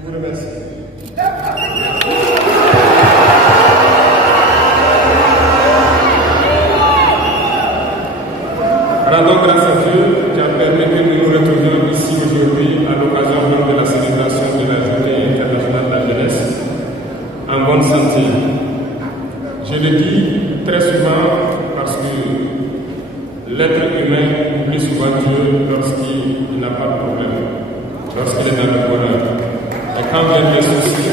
Je vous remercie. Rendons grâce à Dieu qui a permis que nous nous retrouvions ici aujourd'hui à l'occasion de la célébration de la Journée internationale de la jeunesse en bonne santé. Je le dis très souvent parce que l'être humain oublie souvent Dieu lorsqu'il n'a pas de problème, lorsqu'il est dans le bonheur. Et quand viennent les soucis,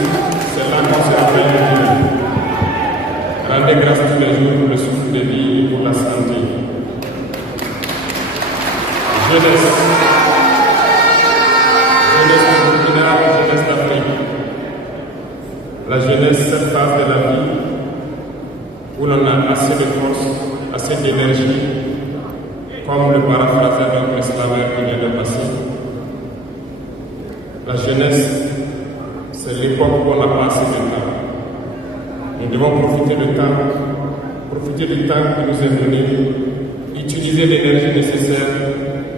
c'est là qu'on se rappelle de Dieu. Rendez grâce tous les jours pour le souffle de vie et pour la santé. Jeunesse du Burkina, jeunesse d'Afrique. La jeunesse, cette phase de la vie où l'on a assez de force, assez d'énergie, comme le paraphrasé d'un précédent qui vient de passer. La jeunesse, c'est l'époque où on n'a pas assez de temps. Nous devons profiter du temps qui nous est donné, utiliser l'énergie nécessaire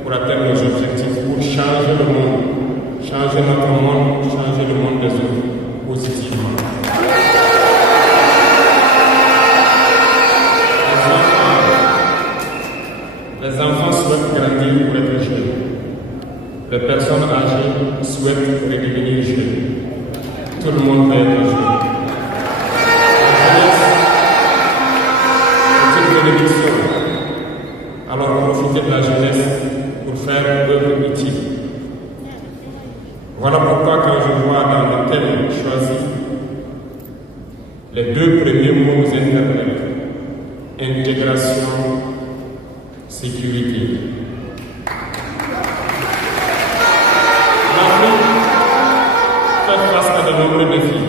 pour atteindre nos objectifs, pour changer le monde, changer notre monde, changer le monde des autres positivement. Les enfants souhaitent grandir pour être jeunes. Les personnes âgées souhaitent redevenir jeunes. Tout le monde veut être jeune. La jeunesse, c'est une bénédiction. Alors profitez de la jeunesse pour faire œuvre utile. Voilà pourquoi quand je vois dans le thème choisi, les deux premiers mots nous interpellent. Intégration, sécurité. L'Afrique fait face à de nombreux défis.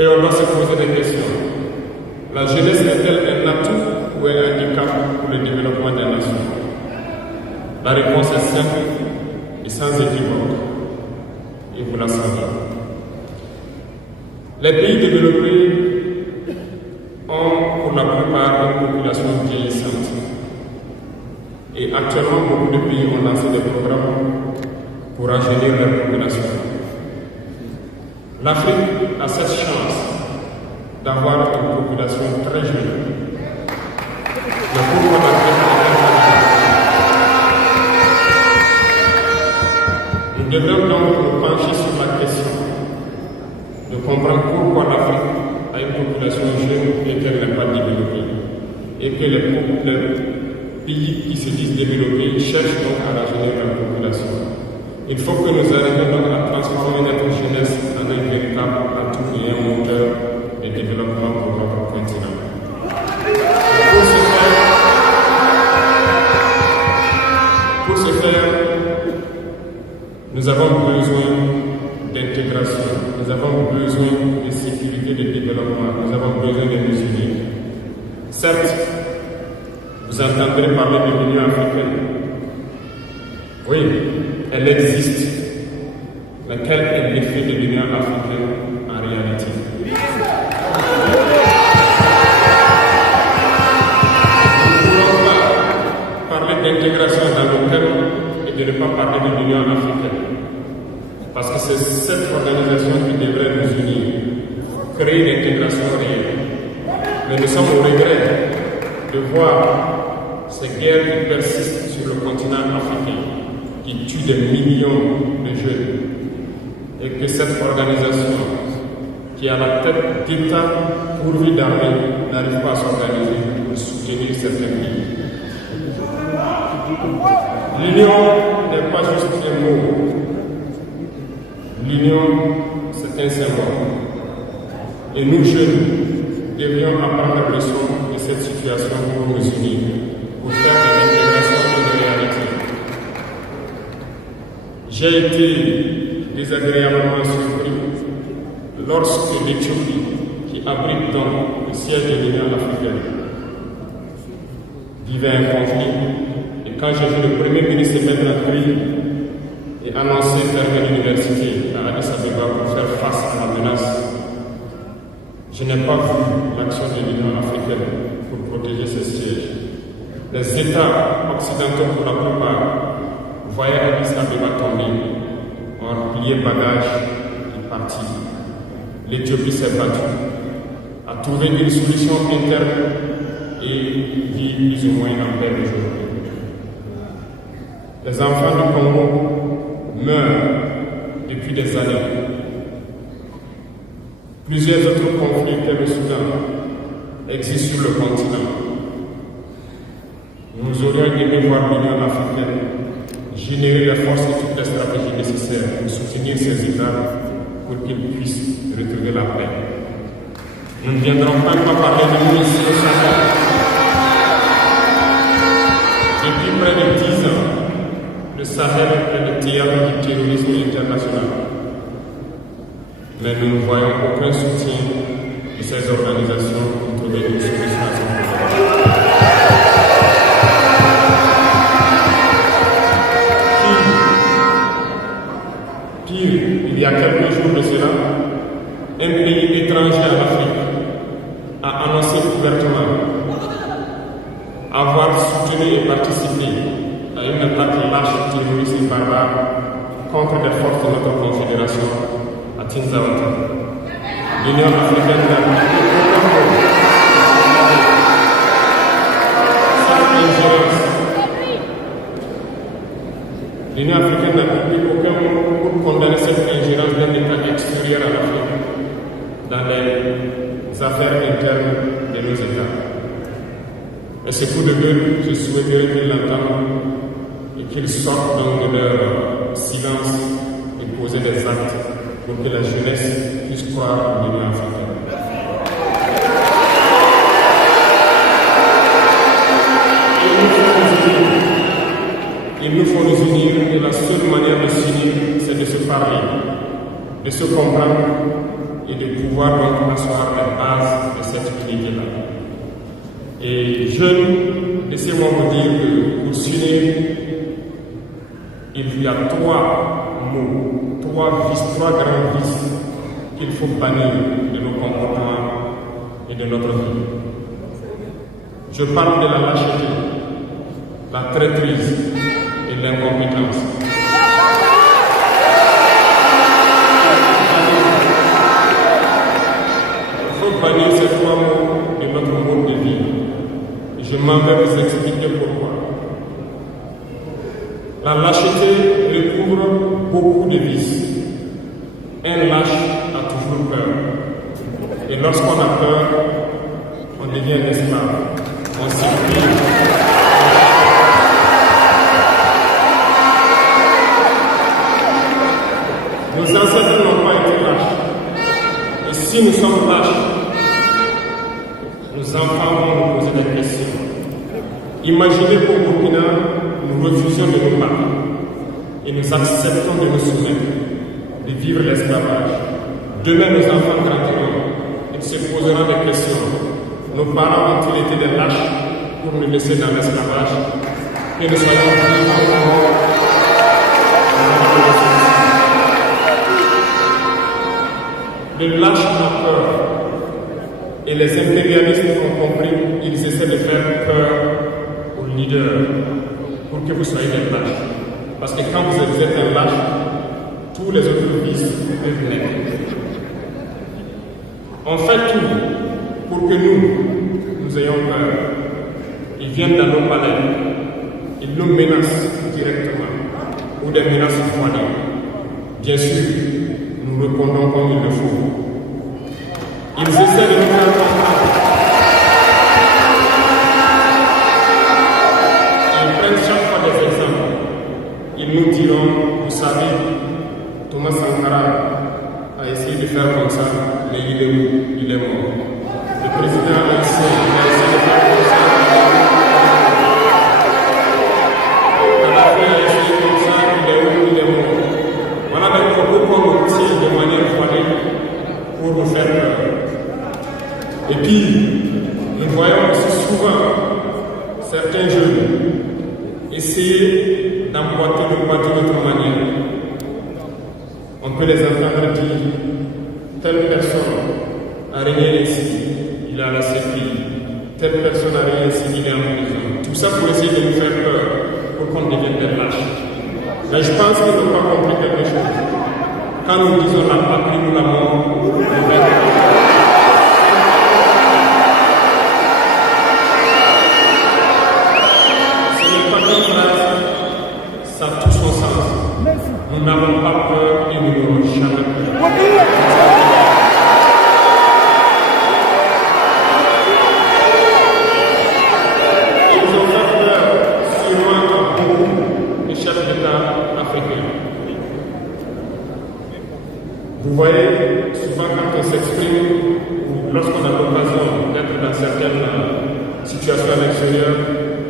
Et on doit se poser des questions. La jeunesse est-elle un atout ou un handicap pour le développement des nations? La réponse est simple et sans équivoque. Et vous la savez. Les pays développés ont pour la plupart une population vieillissante. Et actuellement, beaucoup de pays ont lancé des programmes pour rajeunir leur population. L'Afrique a cette chance d'avoir une population très jeune. Mais pourquoi l'Afrique est Nous devons donc nous pencher sur la question de comprendre pourquoi l'Afrique a une population jeune et qu'elle n'est pas développée. Et que les pays qui se disent développés cherchent donc à rajeunir leur population. Il faut que nous arrivions donc à transformer notre jeunesse en un véritable atout et un moteur de développement pour notre continent. Pour ce faire, nous avons besoin d'intégration, nous avons besoin de sécurité, de développement, nous avons besoin de nous unir. Certes, vous entendrez parler de l'Union africaine. Oui, elle existe. Mais quel est l'effet de l'Union africaine en réalité? Nous ne pouvons pas parler d'intégration dans le terme et de ne pas parler de l'Union africaine. Parce que c'est cette organisation qui devrait nous unir, créer une intégration réelle. Mais nous sommes au regret de voir ces guerres qui persistent sur le continent africain, qui tuent des millions de jeunes, et que cette organisation, qui est à la tête d'États pourvus d'armées, n'arrive pas à s'organiser pour soutenir certains pays. L'union n'est pas juste un mot. L'union, c'est un symbole. Et nous, jeunes, devions apprendre la leçon de cette situation pour nous unir, pour faire de l'intégration une réalité. J'ai été désagréablement surpris lorsque l'Éthiopie, qui abrite donc le siège de l'Union africaine, vivait un conflit. Et quand j'ai vu le Premier ministre se mettre en crise et annoncer fermer l'université à Addis Abeba pour faire face à la menace, je n'ai pas vu l'action de l'Union africaine pour protéger ce siège. Les États occidentaux, pour la plupart, voyaient Addis Abeba tomber plié bagage et parti. L'Éthiopie s'est battue, a trouvé une solution interne et vit plus ou moins en paix aujourd'hui. Les enfants du Congo meurent depuis des années. Plusieurs autres conflits que le Soudan existent sur le continent. Nous aurions aimé voir l'Union africaine générer les forces et toutes les stratégies nécessaires pour soutenir ces États pour qu'ils puissent retrouver la paix. Nous ne viendrons pas parler de nous ici au Sahel. Depuis près de 10 ans, le Sahel est le théâtre du terrorisme international. Mais nous ne voyons aucun soutien de ces organisations pour trouver une solution à ce problème. Pire, il y a quelques jours de cela, un pays étranger en Afrique a annoncé ouvertement avoir soutenu et participé à une attaque lâche, terroriste et barbare contre des forces de notre confédération à Tinzawata. L'Union africaine n'a pris aucun rôle. Cette ingérence. L'Union africaine n'a pris aucun rôle pour condamner cette ingérence d'un État extérieur à l'Afrique dans les affaires internes de nos États. Et ce coup de gueule, je souhaiterais qu'ils l'entendent et qu'ils sortent donc de leur silence et poser des actes pour que la jeunesse puisse croire en l'Union africaine. Il nous faut nous unir et la seule manière de s'unir, c'est de se parler, de se comprendre et de pouvoir donc asseoir les bases de cette unité-là. Et jeunes, laissez-moi vous dire que pour s'unir, il y a 3 mots, 3 vices, 3 grands vices qu'il faut bannir de nos comportements et de notre vie. Je parle de la lâcheté, la traîtrise et l'incompétence. Il faut bannir ces 3 mots de notre mode de vie. Je m'en vais vous expliquer pourquoi. La lâcheté recouvre beaucoup de vices. Un lâche a toujours peur. Et lorsqu'on a peur, on devient un esclave. On s'exprime. Nos ancêtres n'ont pas été lâches. Et si nous sommes lâches, nos enfants vont nous poser des questions. Imaginez qu'au Burkina, nous refusions de nous battre et nous acceptons de nous soumettre, de vivre l'esclavage. Demain, nos enfants grandiront, ils se poseront des questions. Nos parents ont-ils été des lâches pour nous laisser dans l'esclavage? Que nous soyons vivants ou morts. Le lâche a peur. Et les impérialistes ont compris, ils essaient de faire peur aux leaders pour que vous soyez des lâches. Parce que quand vous êtes un lâche, tous les autres vices peuvent naître. On fait tout pour que nous ayons peur. Ils viennent dans nos palais, ils nous menacent directement ou des menaces froides. Bien sûr, nous répondons comme il le faut. Ils essaient de nous faire comprendre. Ils prennent chaque fois des exemples. Ils nous diront, vous savez, Thomas Sankara a essayé de faire comme ça, mais il est où? Il est mort. Le président a essayé de faire comme ça. Kadhafi a essayé comme ça, il est où? Il est mort. Voilà les propos qu'on obtient de manière froide pour nous faire peur. Et puis, nous voyons aussi souvent certains jeunes essayer d'emboîter le pas d'une autre manière. On peut les entendre dire telle personne a régné ici, il a la CPI, telle personne a régné ici, il est en prison. Tout ça pour essayer de nous faire peur, pour qu'on devienne des lâches. Mais je pense qu'ils n'ont pas compris quelque chose. Quand nous disons la patrie ou la mort, ce n'est pas une phrase, ça a tout son sens. Nous n'avons pas peur et nous n'aurons jamais peur. Ils ont fait peur sûrement à beaucoup de chefs d'État africains. Vous voyez, souvent quand on s'exprime, ou lorsqu'on a l'occasion d'être dans certaines situations à l'extérieur,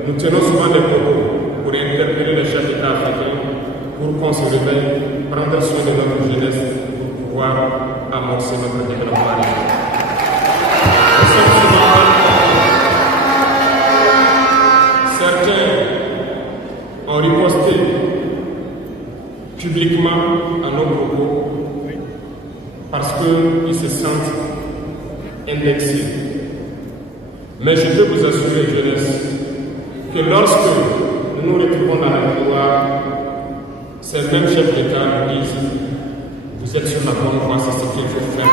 nous tenons souvent des propos pour interpeller les chefs d'État africains, pour qu'on se réveille, prendre soin de notre jeunesse, pour pouvoir amorcer notre développement. Nous sommes souvent certains ont riposté publiquement à nos propos, parce qu'ils se sentent indexés. Mais je peux vous assurer, jeunesse, que lorsque nous nous retrouvons dans la victoire, ces mêmes chefs d'État nous disent vous êtes sur la bonne voie, c'est ce qu'il faut faire.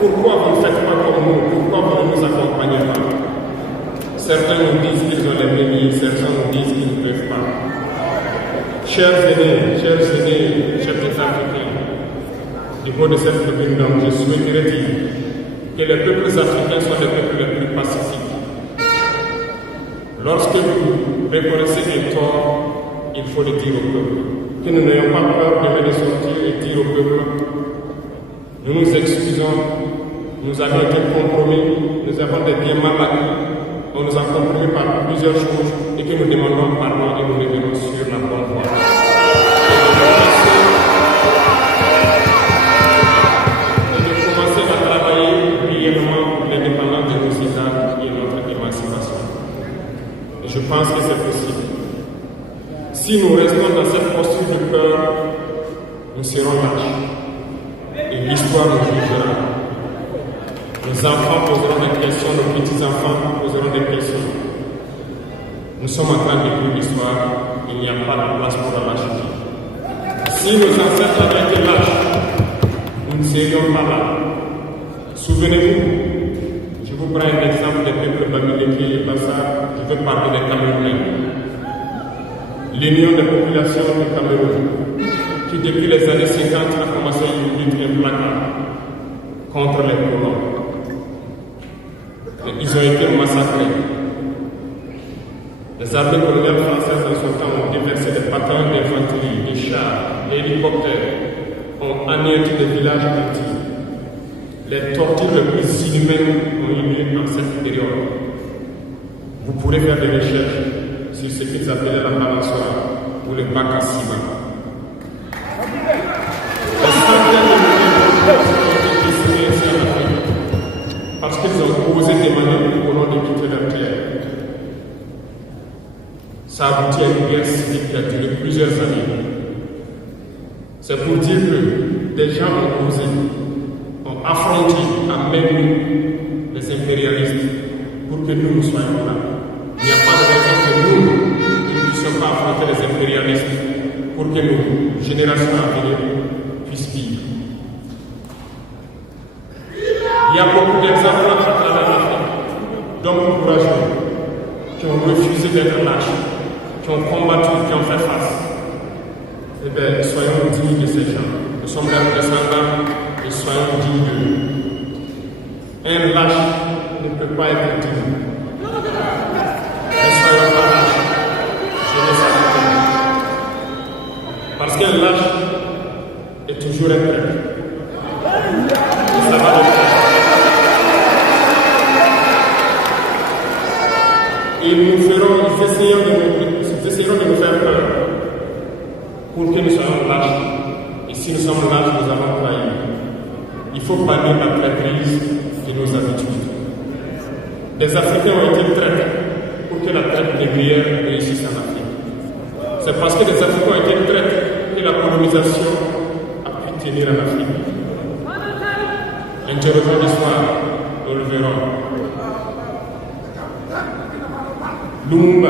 Pourquoi vous ne faites pas comme nous? Pourquoi vous ne nous accompagnez pas? Certains nous disent qu'ils ont les bénis, certains nous disent qu'ils ne peuvent pas. Chers aînés, chefs d'État africains, du haut de cette tribune, donc, je souhaiterais dire que les peuples africains sont les peuples les plus pacifiques. Lorsque vous reconnaissez un tort, il faut le dire au peuple. Que nous n'ayons pas peur de sortir et dire au peuple nous nous excusons, nous avons été compromis, nous avons des biens mal acquis, on nous a compromis par plusieurs choses et que nous demandons pardon et nous revenons sur la bonne voie. Et de commencer à travailler réellement pour l'indépendance de nos États et notre émancipation. Et je pense que c'est possible. Si nous restons dans cette posture de peur, nous serons lâches. Et l'histoire nous jugera. Nos enfants poseront des questions, nos petits-enfants poseront des questions. Nous sommes en train d'écrire l'histoire, il n'y a pas de place pour la lâcheté. Si nos ancêtres avaient été lâches, nous ne serions pas là. Souvenez-vous, je vous prends un exemple des peuples babyloniens et Bassa, je veux parler des Camerounais. L'Union des populations du Cameroun, qui depuis les années 50 a commencé une lutte implacable contre les colons. Ils ont été massacrés. Les armées coloniales françaises en son temps ont déversé des patrouilles d'infanterie, des chars, des hélicoptères, ont anéanti des villages entiers. Les tortures les plus inhumaines ont eu lieu dans cette période. Vous pourrez faire des recherches sur ce qu'ils appelaient la balançoire ou le bac à ciment. Parce qu'ils ont osé demander aux colons de quitter leur terre. Ça a abouti à une guerre civile qui a duré plusieurs années. C'est pour dire que des gens ont osé, ont affronté à main nue les impérialistes pour que nous soyons là. Il n'y a pas de raison que nous ne puissions pas affronter les impérialistes pour que nos générations à venir puissent vivre. Il y a beaucoup d'exemples à travers l'Afrique d'hommes courageux qui ont refusé d'être lâches, qui ont combattu, qui ont fait face. Eh bien, soyons dignes de ces gens. Nous sommes leurs descendants et soyons dignes d'eux. Un lâche ne peut pas être digne. Ne soyons pas lâches. Je laisse à parce qu'un lâche est toujours un traître. Et ça va de pair. Et ils essaieront de nous faire peur pour que nous soyons lâches. Et si nous sommes lâches, nous allons trahir. Il faut bannir la traîtrise de nos habitudes. Les Africains ont été traîtres pour que la traite négrière réussisse en Afrique. C'est parce que les Africains ont été traîtres que la colonisation a pu tenir en Afrique. Interrogeons l'histoire. nous le verrons. Lumumba,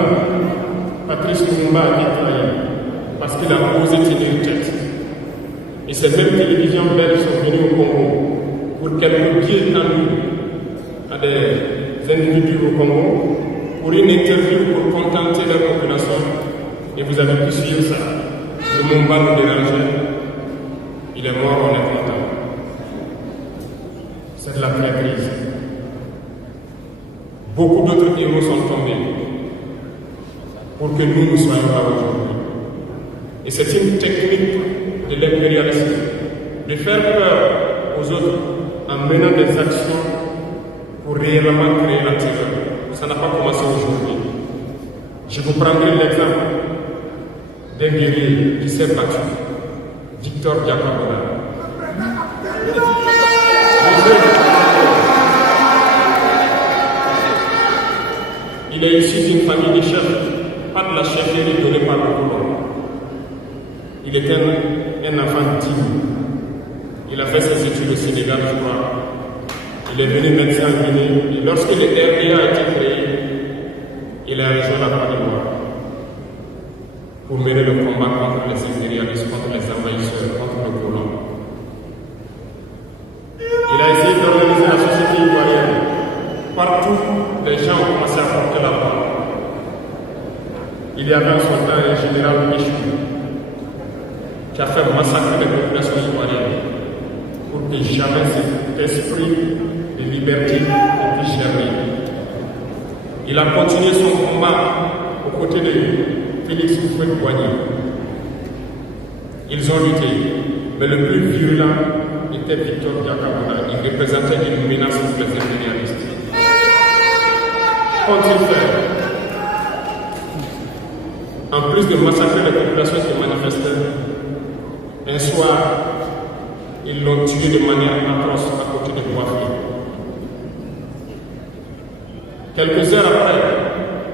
Patrice Lumumba a été trahi parce qu'il a osé tenir tête. Et ces mêmes télévisions belges sont venues au Congo pour quelques pieds tendus à des individus au Congo pour une interview pour contenter leur population. Et vous avez pu suivre ça. Lumumba nous dérangeait. Il est mort, on est content. C'est de la traîtrise. Beaucoup d'autres héros sont tombés pour que nous soyons là aujourd'hui. Et c'est une technique de l'impérialisme, de faire peur aux autres en menant des actions pour réellement créer la terreur. Ça n'a pas commencé aujourd'hui. Je vous prendrai l'exemple d'un guerrier qui s'est battu, Victor Diakabona. Il est issu d'une famille de chefs, pas de la chefferie donnée par le colon. Il était un enfant digne. Il a fait ses études au Sénégal, je crois. Il est venu médecin en Guinée. Et lorsque le RDA a été créé, il a rejoint la Côte d'Ivoire pour mener le combat contre les impérialistes, contre les envahisseurs, contre le colon. Il a essayé d'organiser la société ivoirienne. Partout, les gens ont commencé à porter la voix. Il y avait en son temps un général Michou qui a fait massacrer les populations ivoiriennes pour que jamais cet esprit de liberté ne puisse germer. Il a continué son combat aux côtés de Félix Houphouët-Boigny. Ils ont lutté, mais le plus virulent était Victor Diakabona. Il représentait une menace pour les impérialistes. Qu'ont-ils fait? En plus de massacrer les populations qui manifestaient, un soir, ils l'ont tué de manière atroce à côté de Boafi. Quelques heures après,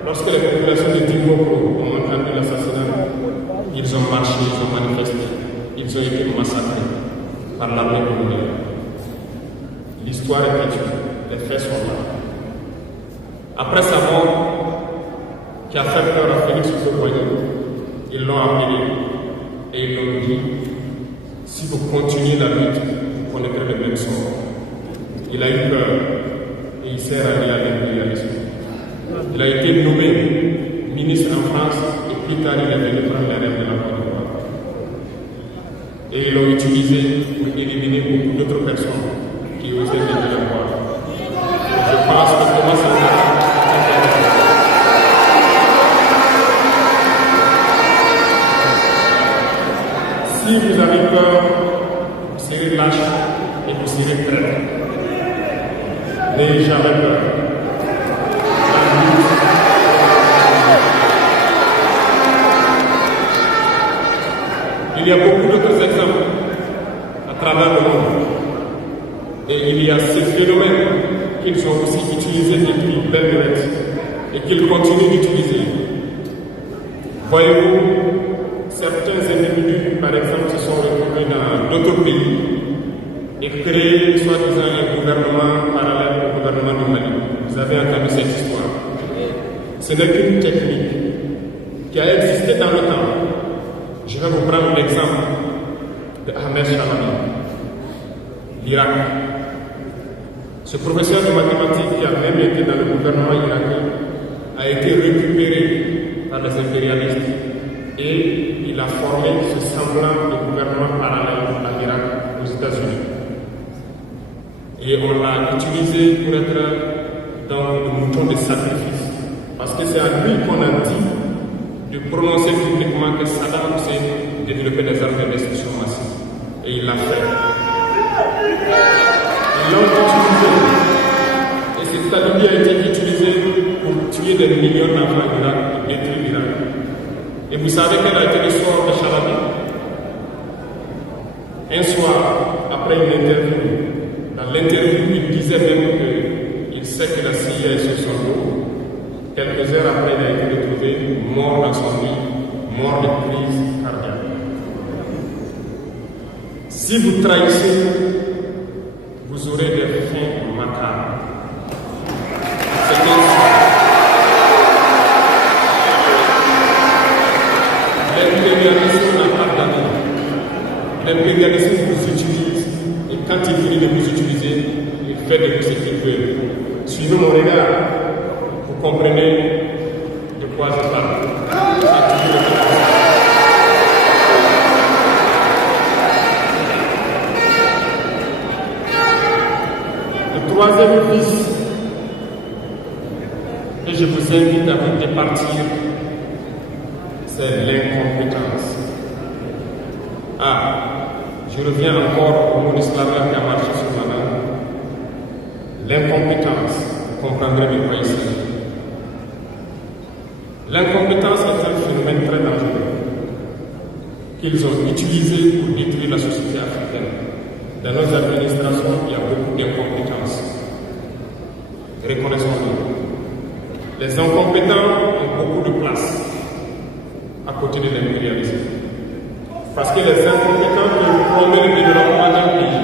lorsque les populations de Timboko ont entendu l'assassinat, ils ont marché, ils ont manifesté, ils ont été massacrés par l'armée congolaise. L'histoire est perpétuée, les faits sont là. Après sa mort, qui a fait peur à Félix Houphouët-Boigny, ils l'ont appelé et ils l'ont dit: si vous continuez la lutte, vous connaîtrez le même sort. Il a eu peur et il s'est rallié à l'impérialisme. Il a été nommé ministre en France et plus tard il est venu prendre les rênes de la Côte d'Ivoire. Et ils l'ont utilisé pour éliminer beaucoup d'autres personnes qui osaient venir le voir. Je pense que comment ça va. Si vous avez peur, vous serez lâche et vous serez prêt. N'ayez jamais peur. Il y a beaucoup d'autres exemples à travers le monde. Et il y a ces phénomènes qu'ils ont aussi utilisés depuis belle lurette et qu'ils continuent d'utiliser. Voyez-vous, certains individus, par exemple, se sont retrouvés dans d'autres pays et créé soi-disant un gouvernement parallèle au gouvernement du Mali. Vous avez entendu cette histoire. Ce n'est qu'une technique qui a existé dans le temps. Je vais vous prendre l'exemple de Ahmed Chalami, l'Irak. Ce professeur de mathématiques qui a même été dans le gouvernement irakien a été récupéré par les impérialistes et il a formé ce semblant de gouvernement parallèle à l'Irak aux États-Unis. Et on l'a utilisé pour être dans le mouton de sacrifice. Parce que c'est à lui qu'on a dit de prononcer publiquement que Saddam Hussein développait des armes de destruction massive. Et il l'a fait. Ils l'ont utilisé. Et cette alibi a été utilisé pour tuer des millions d'enfants en Irak et détruire l'Irak. Et vous savez quel a été le sort de Chalami? Un soir, après une interview, dans l'interview, il disait même qu'il sait que la CIA est sur son dos. Quelques heures après, il a été retrouvé mort dans son lit, mort de crise cardiaque. Si vous trahissez, vous aurez des fins macabres. fait de vous ce qu'il veut. Suivez mon regard, vous comprenez de quoi je parle. Le troisième vice, et je vous invite à vous départir, c'est l'incompétence. Je reviens encore au mot esclavage qui a marché sur ma langue. L'incompétence, vous comprendrez de quoi il s'agit. L'incompétence est un phénomène très dangereux qu'ils ont utilisé pour détruire la société africaine. Dans nos administrations, il y a beaucoup d'incompétence. Reconnaissons-le. Les incompétents ont beaucoup de place à côté de l'impérialisme. Parce que les incompétents peuvent promouvoir le développement d'un pays.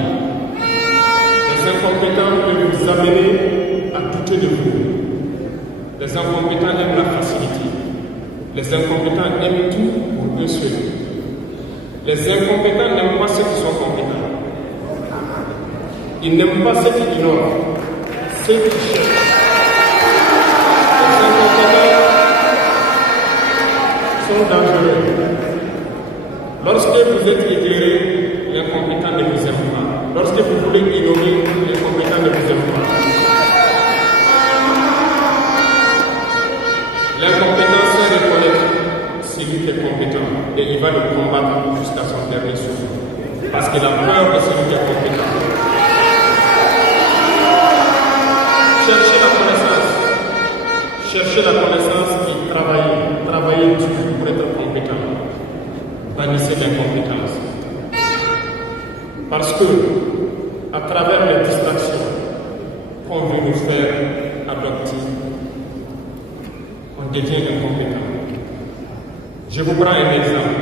Les incompétents peuvent vous amener à douter de vous. Les incompétents aiment la facilité. Les incompétents aiment tout pour eux seuls. Les incompétents n'aiment pas ceux qui sont compétents. Ils n'aiment pas ceux qui ignorent, ceux qui cherchent. Les incompétents sont dangereux. Lorsque vous êtes éclairé, l'incompétent ne vous aime pas. Lorsque vous voulez ignorer, l'incompétent ne vous aime pas. L'incompétent, c'est reconnaître celui qui est compétent et il va le combattre jusqu'à son dernier souffle. Parce qu'il a peur de celui qui est compétent. Cherchez la connaissance. Cherchez la connaissance et travaillez dur pour être compétent. Bannissez l'incompétence. Parce que, à travers les distractions qu'on veut nous faire adopter, on devient incompétent. Je vous prends un exemple.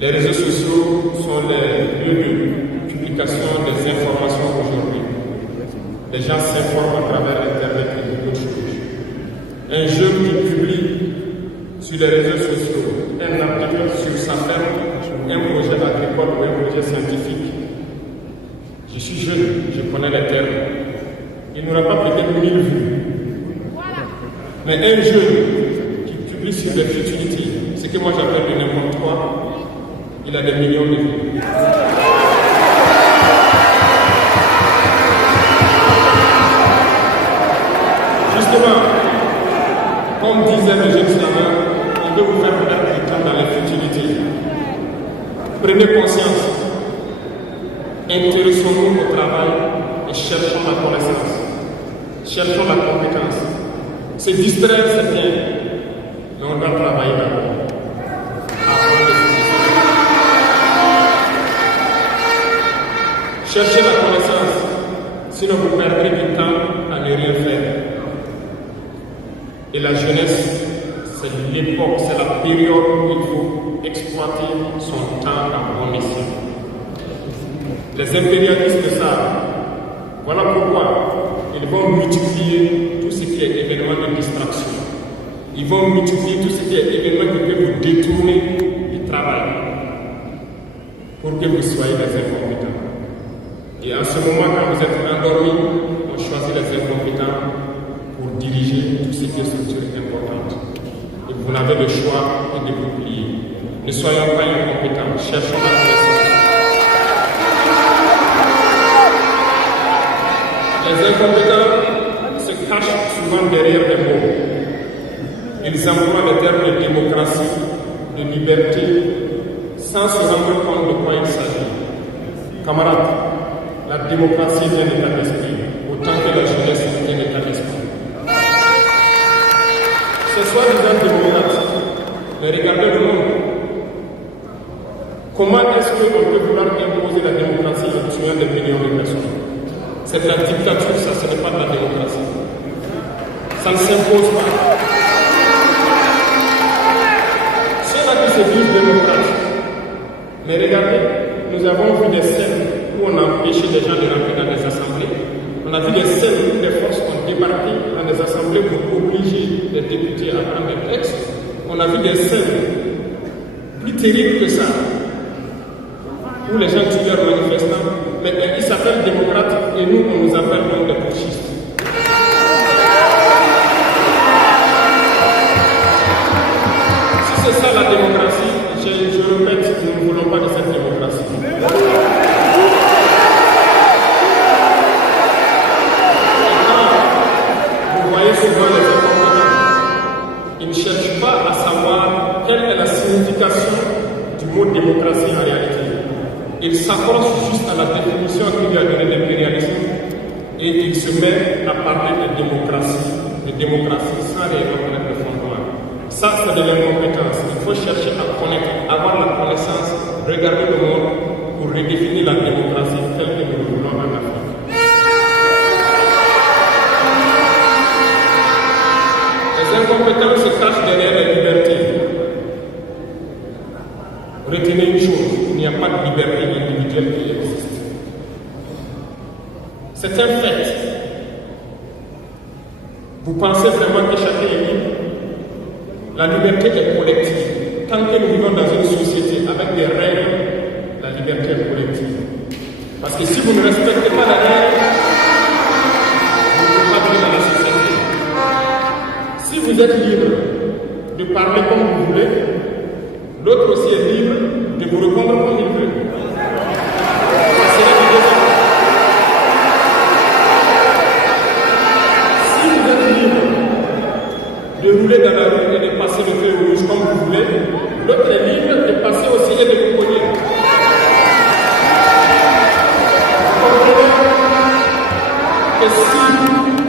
Les réseaux sociaux sont les lieux de publication des informations aujourd'hui. Les gens s'informent à travers Internet et d'autres choses. Un jeune qui publie sur les réseaux sociaux un article sur sa ferme, un projet agricole ou un projet scientifique. Je suis jeune, je connais les termes. Il n'aura pas peut-être 1000 vues. Mais un jeune qui publie sur les futilités, ce que moi j'appelle de n'importe quoi, il a des millions de vues. Justement, comme disait le jeune slameur, on veut vous faire perdre du temps dans les futilités. Prenez conscience. Intéressons-nous au travail et cherchons la connaissance. Cherchons la compétence. Se distraire, c'est bien, mais on doit travailler d'abord. Avant de se distraire. Cherchez la connaissance, sinon vous perdrez du temps à ne rien faire. Et la jeunesse, c'est l'époque, c'est la période où il faut exploiter son temps à bon escient. Les impérialistes savent. Voilà pourquoi ils vont multiplier tout ce qui est événement de distraction. Ils vont multiplier tout ce qui est événement qui peut vous détourner du travail pour que vous soyez des incompétents. Et en ce moment, quand vous êtes endormis, on choisit les incompétents pour diriger tout ce qui est structure importante. Et vous n'avez le choix que de vous plier. Ne soyons pas incompétents, cherchons la connaissance. Les incompétents se cachent souvent derrière les mots. Ils emploient les termes de démocratie, de liberté, sans se rendre compte de quoi il s'agit. Camarades, la démocratie est un état d'esprit, autant que la jeunesse est un état d'esprit. C'est soi-disant démocratie, mais regardez le monde. Comment est-ce qu'on peut vouloir imposer la démocratie en tuant des millions de personnes? C'est de la dictature, ça, ce n'est pas de la démocratie. Ça ne s'impose pas. Ceux-là qui se disent démocrates, mais regardez, nous avons vu des scènes où on a empêché les gens de rentrer dans les assemblées. On a vu des scènes où les forces ont débarqué dans les assemblées pour obliger les députés à prendre des textes. On a vu des scènes plus terribles que ça, où les gens tuent leurs manifestants, mais ils s'appellent démocrates. et nous, on nous appelle donc des putschistes. Si c'est ça la démocratie, je répète, nous ne voulons pas de cette démocratie. Vous voyez souvent les incompétents. Ils ne cherchent pas à savoir quelle est la signification du mot démocratie en réalité. Ils s'accrochent juste à la définition qu'il y a donnée d'impérialisme et ils se mettent à parler de démocratie sans réellement connaître le fondement. Ça, c'est de l'incompétence. Il faut chercher à connaître, avoir la connaissance, regarder le monde pour redéfinir la démocratie telle que nous le voulons en Afrique. Les incompétents se cachent derrière la liberté. Retenez une chose, il n'y a pas de liberté individuelle qui existe. C'est un fait. Vous pensez vraiment que chacun est libre? La liberté est collective. Tant que nous vivons dans une société avec des règles, la liberté est collective. Parce que si vous ne respectez pas la règle, vous ne pouvez pas vivre dans la société. Si vous êtes libre de parler comme vous voulez, l'autre aussi est libre de vous répondre comme il veut. C'est la liberté. Si vous êtes libre de rouler dans la rue et de passer le feu rouge comme vous voulez, l'autre est libre de passer aussi et de vous cogner. Et si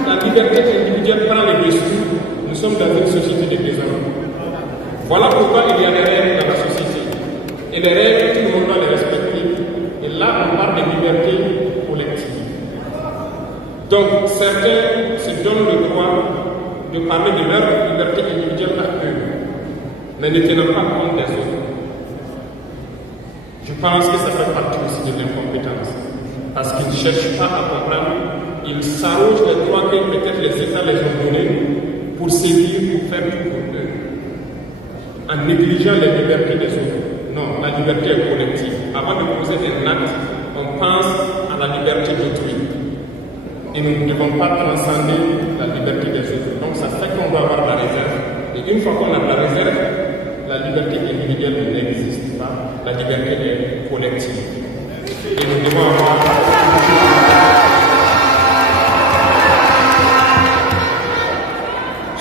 la liberté individuelle prend le dessus, nous sommes dans une société de désordre. Voilà pourquoi il y a des règles dans la société. Et les règles, tout le monde doit les respecter. Et là, on parle de liberté collective. Donc, certains se donnent le droit de parler de leur liberté individuelle à eux, mais ne tenant pas compte des autres. Je pense que ça fait partie aussi de l'incompétence. Parce qu'ils ne cherchent pas à comprendre, ils s'arrogent les droits que peut-être les États les ont donnés pour sévir, pour faire tout pour eux, en négligeant les libertés des autres. Non, la liberté est collective. Avant de poser des actes, on pense à la liberté d'autrui. Et nous ne devons pas transcender la liberté des autres. Donc ça fait qu'on va avoir la réserve. Et une fois qu'on a la réserve, la liberté individuelle n'existe pas. La liberté est collective. Et nous devons avoir...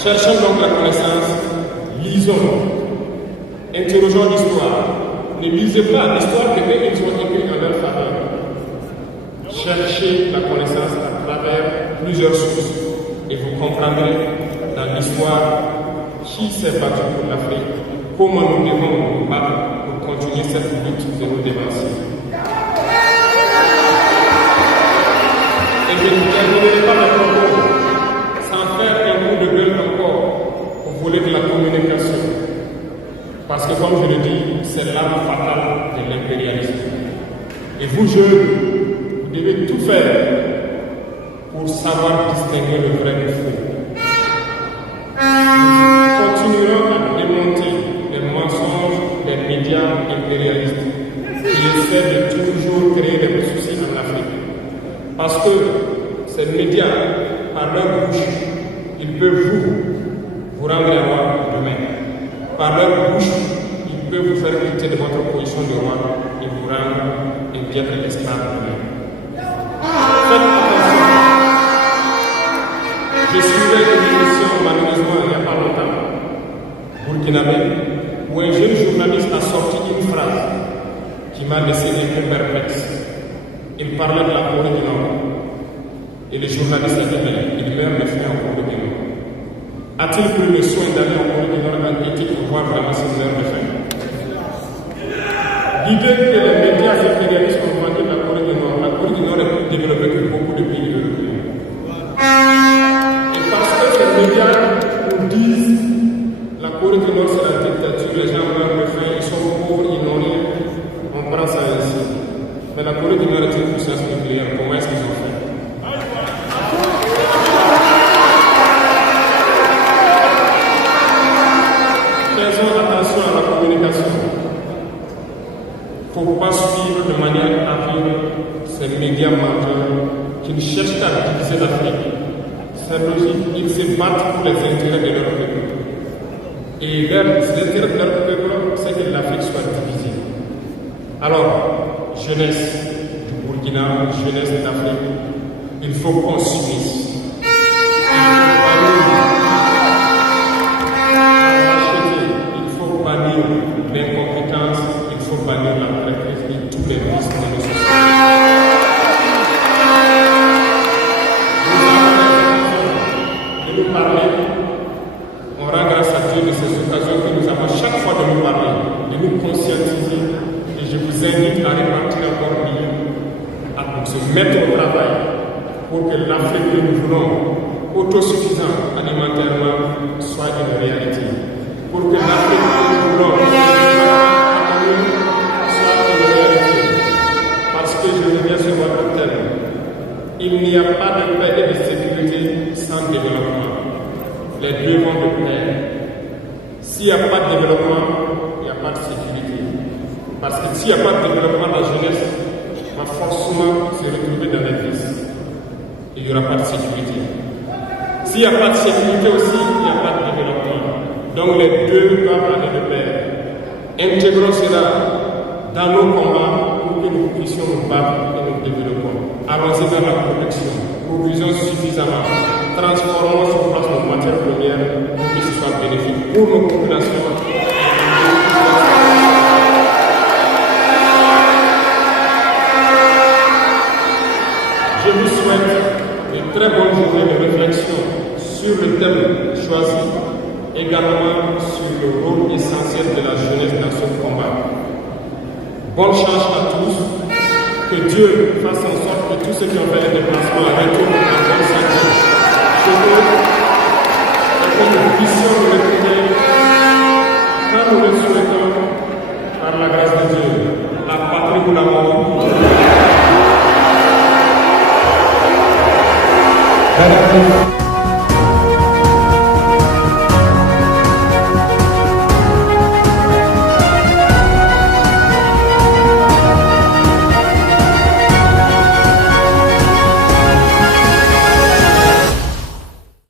Cherchons donc la connaissance, lisons, interrogeons l'histoire. Ne lisez pas l'histoire que eux ils ont écrite en leur faveur. Cherchez la connaissance à travers plusieurs sources et vous comprendrez dans l'histoire qui s'est battu pour l'Afrique, comment nous devons nous battre pour continuer cette lutte de nos dévanciers. Et je ne terminerai pas mes propos sans faire un coup de gueule encore au volet de la communication. Parce que comme je le dis, c'est l'arme fatale de l'impérialisme. Et vous jeunes, vous devez tout faire pour savoir distinguer le vrai du faux. Nous continuerons à démonter les mensonges des médias impérialistes qui essaient de toujours créer des soucis en Afrique. Parce que ces médias, par leur bouche, ils peuvent vous rendre roi demain. Par leur bouche, ils peuvent vous faire quitter de votre position de roi et vous rendre un piètre esclave demain. Faites attention. Je suivais une émission, malheureusement, il n'y a pas longtemps, burkinabé, où un jeune journaliste a sorti une phrase qui m'a laissé un peu perplexe. Il parlait de la Corée du Nord. Et le journaliste a dit, il meurt le fait en Corée du Nord. A-t-il pris le soin d'aller en Corée du Nord en Éthique pour voir vraiment s'il meurt de faim? L'idée que les médias impérialistes ont vendu la Corée du Nord est plus développée que beaucoup de pays européens. Et parce que ces médias nous disent la Corée du Nord c'est la dictature, les gens meurent de faim, ils sont pauvres, ils n'ont rien, on prend ça ainsi. Mais la Corée du Nord est une puissance nucléaire, comment est-ce qu'ils ont fait? Faisons attention à la communication. Il ne faut pas suivre de manière aveugle ces médias menteurs qui qui ne cherchent à diviser l'Afrique. C'est logique, ils se battent pour les intérêts de leur peuple. Et l'intérêt de leur peuple, c'est que l'Afrique soit divisée. Alors, jeunesse du Burkina, jeunesse d'Afrique, il faut qu'on s'unisse. Il faut bannir l'incompétence, il faut bannir la traîtrise et tous les vices de nos sociétés. De nous parler, on rend grâce à Dieu de ces occasions que nous avons chaque fois de nous parler, de nous conscientiser. Et je vous invite à répartir encore mieux, à se mettre au travail pour que l'Afrique que nous voulons, autosuffisante alimentairement, soit une réalité. Pour que l'Afrique que nous voulons, soit une réalité. Parce que je reviens sur votre thème. Il n'y a pas de paix et de sécurité sans développement. Les deux vont de pair. S'il n'y a pas de développement, il n'y a pas de sécurité. Parce que s'il n'y a pas de développement, la jeunesse va forcément se retrouver dans les vices. Il n'y aura pas de sécurité. S'il n'y a pas de sécurité aussi, il n'y a pas de développement. Donc les deux doivent aller de pair. Intégrons cela dans nos combats pour que nous puissions nous battre et nous développer. Allons-y dans la protection. Produisons suffisamment. Transformons sur place nos matières premières pour que ce soit bénéfique pour nos populations. Je vous souhaite une très bonne journée de réflexion sur le thème choisi, également sur le rôle essentiel de la jeunesse dans ce combat. Bonne chance à tous, que Dieu fasse en sorte que tous ceux qui ont fait les déplacements retournent en bonne santé chez eux et que nous puissions nous retrouver quand nous le souhaitons par la grâce de Dieu. La patrie ou la mort. Thank you.